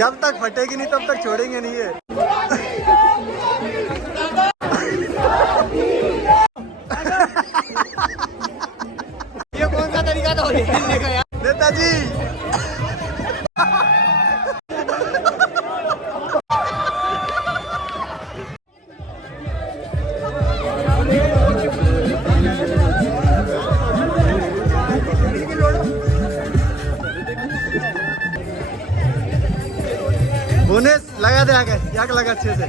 जब तक फटेगी नहीं तब तक छोड़ेंगे नहीं है। ये कौन सा तरीका था होली खेलने का यार? नेताजी बोनस लगा दे आगे, याक लगा अच्छे से।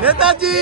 नेताजी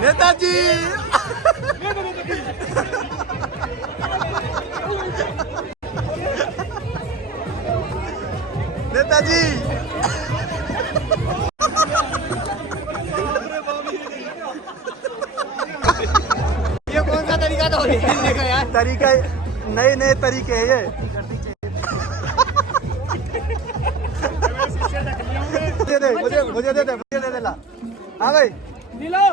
नेताजी नेताजी ये कौन सा तरीका था होली खेलने का यार? तरीका नए नए तरीके है ये। मुझे दे ला। हाँ भाई नीलो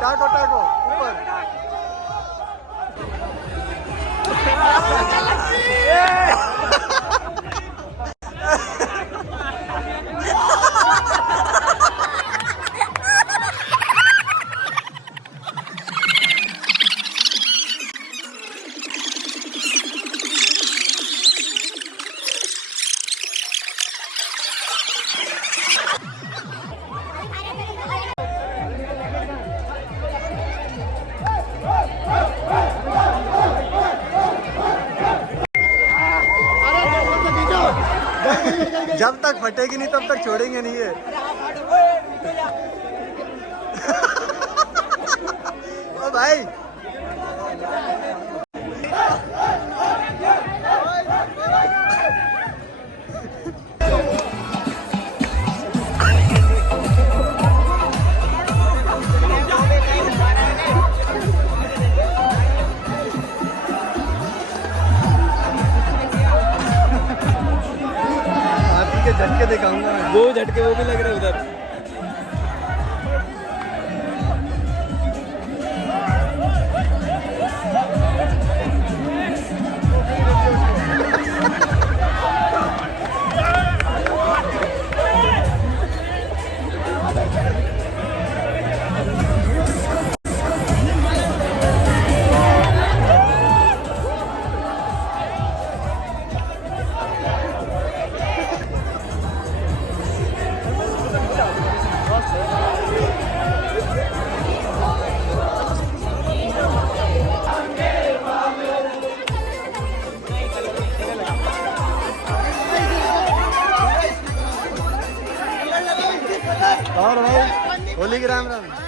टाको टाको ऊपर जब तक फटेगी नहीं तब तक छोड़ेंगे नहीं ये ओ भाई हाथी के झटके दिखाऊंगा मैं वो झटके वो भी लग रहे उधर और भाई होली की राम राम